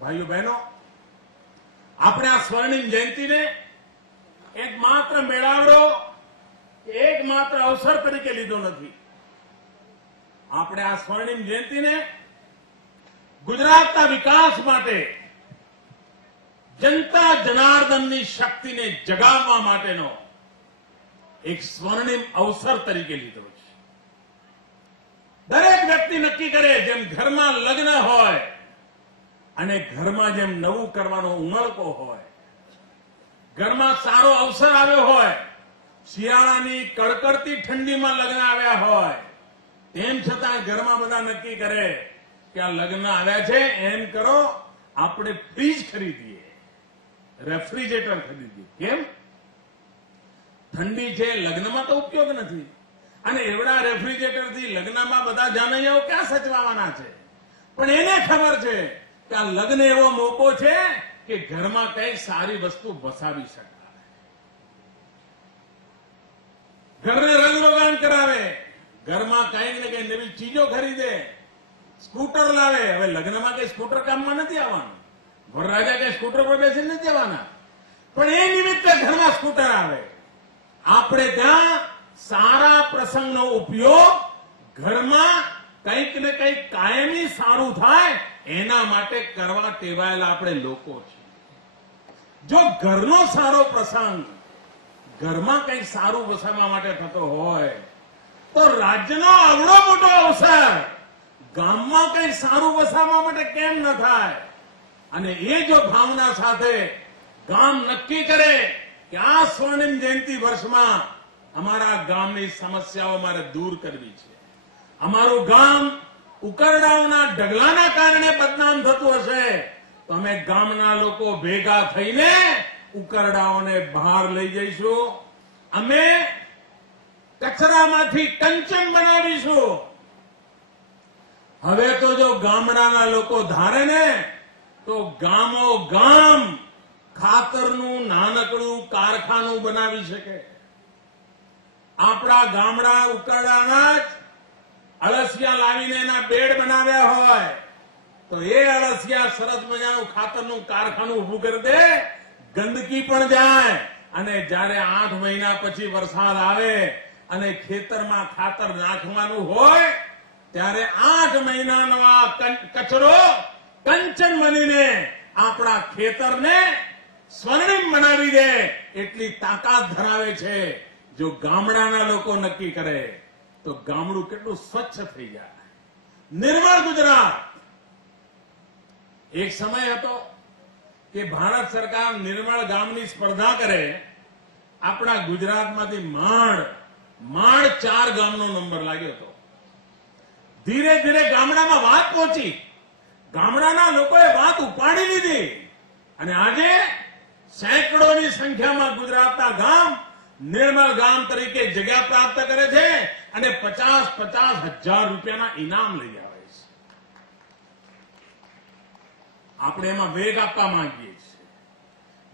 ભાઈઓ બહેનો, આપણે આ સ્વર્ણિમ જયંતિને એકમાત્ર મેળાવડો એકમાત્ર અવસર તરીકે લીધો નથી. આપણે આ સ્વર્ણિમ જયંતિને ગુજરાતના વિકાસ માટે જનતા જનાર્દનની શક્તિને જગાવવા માટેનો એક સ્વર્ણિમ અવસર તરીકે લીધો છે. દરેક વ્યક્તિ નક્કી કરે, જેમ ઘરમાં લગ્ન હોય અને ઘરમાં જેમ નવું કરવાનો ઉમળકો હોય, ઘરમાં સારો અવસર આવ્યો હોય, શિયાળાની કડકડતી ઠંડીમાં લગ્ન આવ્યા હોય, તેમ છતાં ઘરમાં બધા નક્કી કરે કે આ લગ્ન આવ્યા છે, એમ કરો આપણે ફ્રીજ ખરીદીએ, રેફ્રિજરેટર ખરીદીએ. કેમ? ઠંડી છે, લગ્નમાં તો ઉપયોગ નથી, અને એવડા રેફ્રિજરેટરથી લગ્નમાં બધા જાનૈયાઓ ક્યાં સચવાવાના છે? પણ એને ખબર છે કે આ લગ્ન એવો મોકો છે કે ઘરમાં કઈ સારી વસ્તુ વસાવી શકાય, ઘરને રંગરોગાન કરાવે, ઘરમાં કઈક ને કઈ નવી ચીજો ખરીદે, સ્કૂટર લાવે. હવે લગ્નમાં કઈ સ્કૂટર કામમાં નથી આવવાનું, વરરાજા કઈ સ્કૂટર પર બેસીને નથી આવવાના, પણ એ નિમિત્તે ઘરમાં સ્કૂટર આવે. આપણે ત્યાં સારા પ્રસંગનો ઉપયોગ ઘરમાં કંઈક ને કંઈક કાયમી સારું થાય એના માટે કરવા ટેવાયેલા આપણે લોકો છીએ. જો ઘરનો સારો પ્રસંગ, ઘરમાં કંઈક સારું વસાવવા માટે થતો હોય તો રાજ્યનો આવડો મોટો અવસર ગામમાં કંઈક સારું વસાવવા માટે કેમ ન થાય? અને એ જો ભાવના સાથે ગામ નક્કી કરે કે આ સ્વર્ણિમ જયંતિ વર્ષમાં અમારા ગામની સમસ્યાઓ મારે દૂર કરવી છે, અમારું ગામ ઉકરડાઓના ઢગલાના કારણે બદનામ થતું હશે, તો અમે ગામના લોકો ભેગા થઈને ઉકરડાઓને બહાર લઈ જઈશું, અમે કચરામાંથી કંચન બનાવીશું. હવે તો જો ગામડાના લોકો ધારે ને તો ગામો ગામ ખાતરનું નાનકડું કારખાનું બનાવી શકે. આપણા ગામડા ઉકરડાના જ અળસિયા લાવીને એના બેડ બનાવ્યા હોય તો એ અળસિયા સરસ મજાનું ખાતરનું કારખાનું ઉભું કરી દે, ગંદકી પણ જાય, અને જયારે 8 મહિના પછી વરસાદ આવે અને ખેતરમાં ખાતર નાખવાનું હોય ત્યારે 8 મહિનાનો આ કચરો કંચન બનીને આપણા ખેતરને સ્વર્ણિમ બનાવી દે એટલી તાકાત ધરાવે છે. જો ગામડાના લોકો નક્કી કરે તો ગામડું કેટલું સ્વચ્છ થઈ જાય, નિર્મળ ગુજરાત. એક સમય હતો કે ભારત સરકાર નિર્મળ ગામની સ્પર્ધા કરે, આપણા ગુજરાતમાંથી માંડ 4 ગામનો નંબર લાગ્યો હતો. ધીરે ધીરે ગામડામાં વાત પહોંચી, ગામડાના લોકોએ વાત ઉપાડી લીધી, અને આજે સેંકડોની સંખ્યામાં ગુજરાતના ગામ નિર્મળ ગામ તરીકે જગ્યા પ્રાપ્ત કરે છે અને 50,000 રૂપિયાના ઇનામ લઈ આવે છે. આપણે એમાં વેગ આપવા માંગીએ છીએ.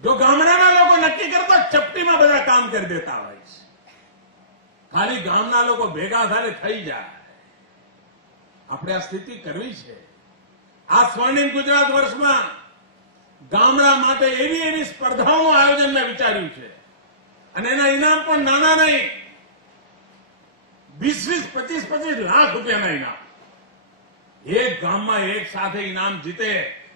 જો ગામડાના લોકો નક્કી કરતા ચપટીમાં બધા કામ કરી દેતા હોય છે, ખાલી ગામના લોકો ભેગા થાય થઈ જાય. આપણે આ સ્થિતિ કરવી છે. આ સ્વર્ણિમ ગુજરાત વર્ષમાં ગામડા માટે એવી સ્પર્ધાઓનું આયોજન મેં વિચાર્યું છે, અને એના ઇનામ પણ નાના નહીં, 20-25 લાખ રૂપિયાના ઇનામ. એક ગામમાં એક સાથે ઇનામ જીતે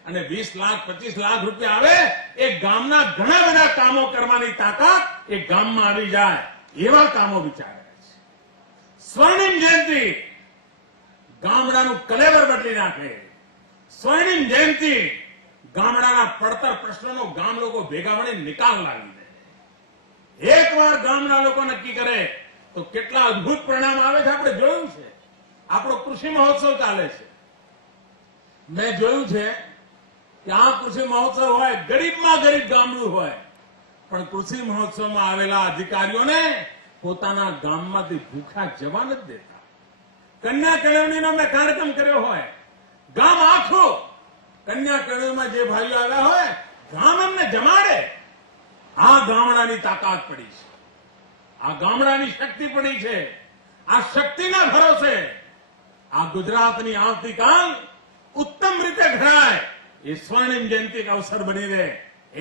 અને 20 લાખ 25 લાખ રૂપિયા આવે, એ ગામના ઘણા બધા કામો કરવાની તાકાત એ ગામમાં આવી જાય એવા કામો વિચાર્યા છે. સ્વર્ણિમ જયંતિ ગામડાનું કલેવર બદલી નાખે. સ્વર્ણિમ જયંતિ ગામડાના પડતર પ્રશ્નોનો ગામ લોકો ભેગા મળી નિકાલ લાવી દે. એકવાર ગામના લોકો નક્કી કરે તો કેટલા અદભુત પરિણામ આવે છે. આપણે જોયું છે, આપણો કૃષિ મહોત્સવ ચાલે છે. મેં જોયું છે કે આ કૃષિ મહોત્સવ હોય, ગરીબમાં ગરીબ ગામડું હોય, પણ કૃષિ મહોત્સવમાં આવેલા અધિકારીઓને પોતાના ગામમાંથી ભૂખ્યા જવા નથી દેતા. કન્યા કેળવણીનો મેં કાર્યક્રમ કર્યો હોય, ગામ આખું કન્યા કેળવણીમાં જે ભાઈઓ આવ્યા હોય ગામ એમને જમાડે. આ ગામડાની તાકાત પડી છે, આ ગામડાની શક્તિ પડી છે. આ શક્તિના ભરોસે આ ગુજરાતની આવતીકાલ ઉત્તમ રીતે ઘડાય એ સ્વર્ણિમ જયંતિ એક અવસર બની રહે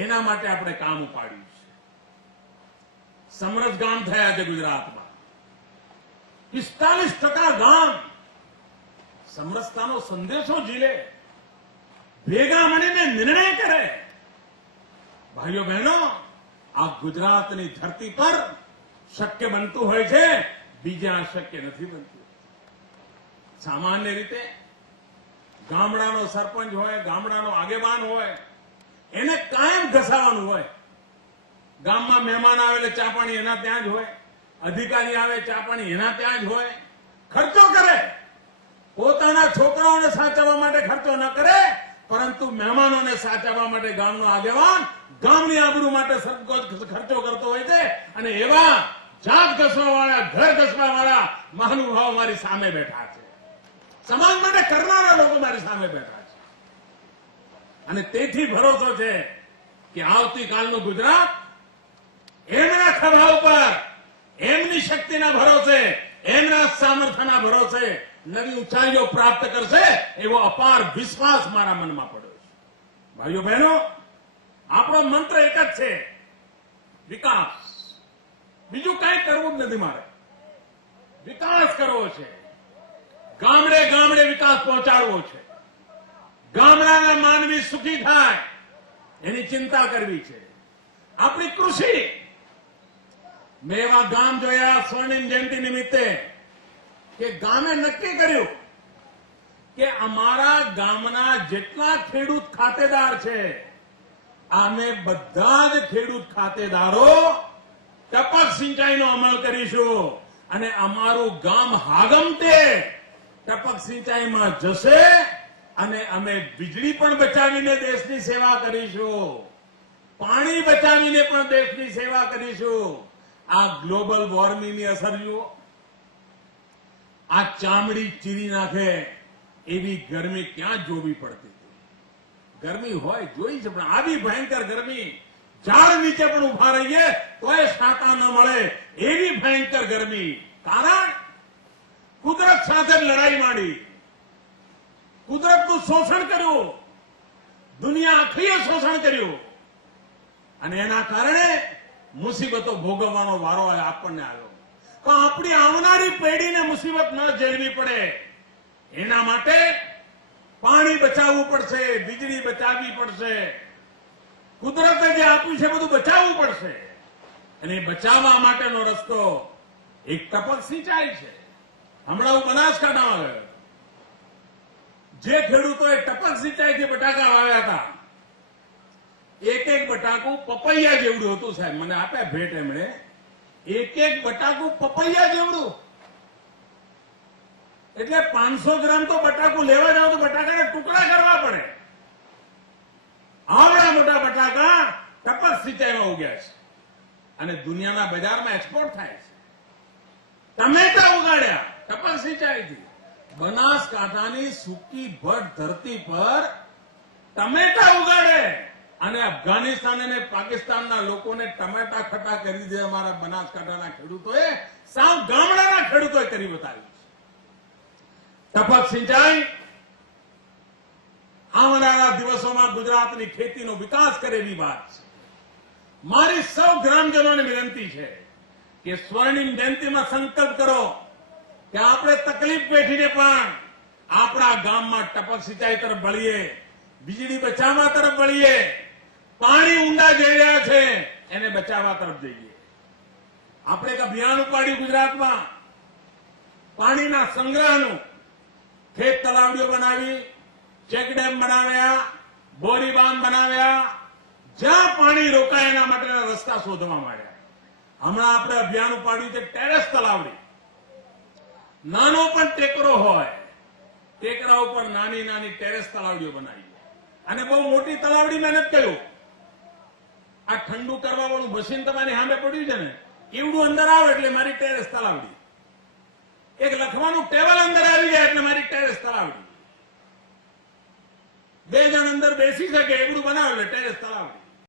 એના માટે આપણે કામ ઉપાડ્યું છે. સમરસ ગામ થયા છે ગુજરાતમાં. 45% ગામ સમરસતાનો સંદેશો ઝીલે, ભેગા મળીને નિર્ણય કરે. ભાઈઓ બહેનો, આ ગુજરાતની ધરતી પર શક્ય બનતું હોય છે, બીજા શક્ય નથી બનતું. સામાન્ય રીતે ગામડાનો સરપંચ હોય, ગામડાનો આગેવાન હોય, એને કાયમ ઘસાવાનું હોય. ગામમાં મહેમાન આવે એટલે ચા પાણી એના ત્યાં જ હોય, અધિકારી આવે ચા પાણી એના ત્યાં જ હોય. ખર્ચો કરે, પોતાના છોકરાઓને સાચવવા માટે ખર્ચો ન કરે, પરંતુ મહેમાનોને સાચવવા માટે ગામનો આગેવાન ગામની આબરૂ માટે ખર્ચો કરતો હોય છે. અને એવા જાત ઘસવા વાળા, ઘર ઘસવા વાળા મહાનુભાવો મારી સામે બેઠા છે. સમાજ માટે કરનારા લોકો મારી સામે બેઠા છે. અને તેથી ભરોસો છે કે આવતીકાલનું ગુજરાત એમના ખભા ઉપર, એમની શક્તિના ભરોસે, એમના સામર્થ્યના ભરોસે નવી ઊંચાઈઓ પ્રાપ્ત કરશે એવો અપાર વિશ્વાસ મારા મનમાં પડ્યો છે. ભાઈઓ બહેનો, આપણો મંત્ર એક જ છે, વિકાસ. બીજું કઈ કરવું જ નથી મારે. વિકાસ કરવો છે, ગામડે ગામડે વિકાસ પહોંચાડવો છે, ગામડાના માનવી સુખી થાય એની ચિંતા કરવી છે. આપણી કૃષિ, મેં એવા ગામ જોયા સ્વર્ણિમ જયંતિ નિમિત્તે કે ગામે નક્કી કર્યું કે અમારા ગામના જેટલા ખેડૂત ખાતેદાર છે, અમે બધા જ ખેડૂત ખાતેદારો ટપક સિંચાઈનો અમલ કરીશું અને અમારું ગામ હાગમટે ટપક સિંચાઈમાં જશે અને અમે વીજળી પણ બચાવીને દેશની સેવા કરીશું, પાણી બચાવીને પણ દેશની સેવા કરીશું. આ ગ્લોબલ વોર્મિંગની અસર જુઓ, આ ચામડી ચીરી નાખે એવી ગરમી ક્યાં જોવી પડતી હતી. ગરમી હોય જોઈ છે, પણ આવી ભયંકર ગરમી, ઝાડ નીચે પણ ઉભા રહીએ તોય છાંટા ન મળે એવી ભયંકર ગરમી. કારણ કુદરત સાથે લડાઈ માંડી, કુદરતનું શોષણ કર્યું, દુનિયા આખીએ શોષણ કર્યું અને એના કારણે મુસીબતો ભોગવવાનો વારો આપણને આવ્યો. તો આપણી આવનારી પેઢીને મુસીબત ન ઝેલવી પડે એના માટે પાણી બચાવવું પડશે, વીજળી બચાવવી પડશે, કુદરતે જે આપ્યું છે બધું બચાવવું પડશે. અને બચાવવા માટેનો રસ્તો એક ટપક સિંચાઈ છે. હમણાં હું બનાસકાંઠામાં ગયો, જે ખેડૂતોએ ટપક સિંચાઈથી બટાકા વાવ્યા હતા, એક એક બટાકું પપૈયા જેવડું હતું. સાહેબ મને આપ્યા ભેટ એમણે, એક એક બટાકું પપૈયા જેવડું. એટલે 500 ગ્રામ તો બટાકું લેવા જાવ તો બટાકાને ટુકડા કરવા પડે. આવડા મોટા બટાકા ટપક સિંચાઈમાં ઉગ્યા છે અને દુનિયાના બજારમાં એક્સપોર્ટ થાય છે. ટમેટા ઉગાડ્યા ટપક સિંચાઈથી. બનાસકાંઠાની સૂકી ભટ્ટ ધરતી પર ટમેટા ઉગાડે અને અફઘાનિસ્તાન અને પાકિસ્તાનના લોકોને ટમેટા ખટા કરી દીધે અમારા બનાસકાંઠાના ખેડૂતોએ, સાવ ગામડાના ખેડૂતોએ કરી બતાવ્યું છે. ટપક સિંચાઈ આવનારા દિવસોમાં ગુજરાતની ખેતીનો વિકાસ કરે એવી વાત છે. મારી સૌ ગ્રામજનોને વિનંતી છે કે સ્વર્ણિમ જયંતિમાં સંકલ્પ કરો કે આપણે તકલીફ વેઠીને પણ આપણા ગામમાં ટપક સિંચાઈ તરફ વળીએ, વીજળી બચાવવા તરફ વળીએ, પાણી ઊંડા જઈ રહ્યા છે એને બચાવવા તરફ જઈએ. આપણે એક અભિયાન ઉપાડ્યું ગુજરાતમાં પાણીના સંગ્રહનું. ખેત તલાવડીઓ બનાવી, ચેકડેમ બનાવ્યા, બોરીબાંધ બનાવ્યા, જ્યાં પાણી રોકાય એના માટેના રસ્તા શોધવા માંડ્યા. હમણાં આપણે અભિયાન ઉપાડ્યું છે ટેરેસ તલાવડી. નાનો પણ ટેકરો હોય, ટેકરા ઉપર નાની નાની ટેરેસ તલાવડીઓ બનાવી અને બહુ મોટી તલાવડી મેં નથી કહ્યું. આ ઠંડુ કરવા વાળું મશીન તમારી સામે પડ્યું છે ને, એવડું અંદર આવે એટલે મારી ટેરેસ તલાવડી. એક લખવાનું ટેબલ અંદર આવી જાય એટલે મારી ટેરેસ તલાવડી. 2 જણ અંદર બેસી શકે એવડું બનાવે એટલે ટેરેસ તલાવડી.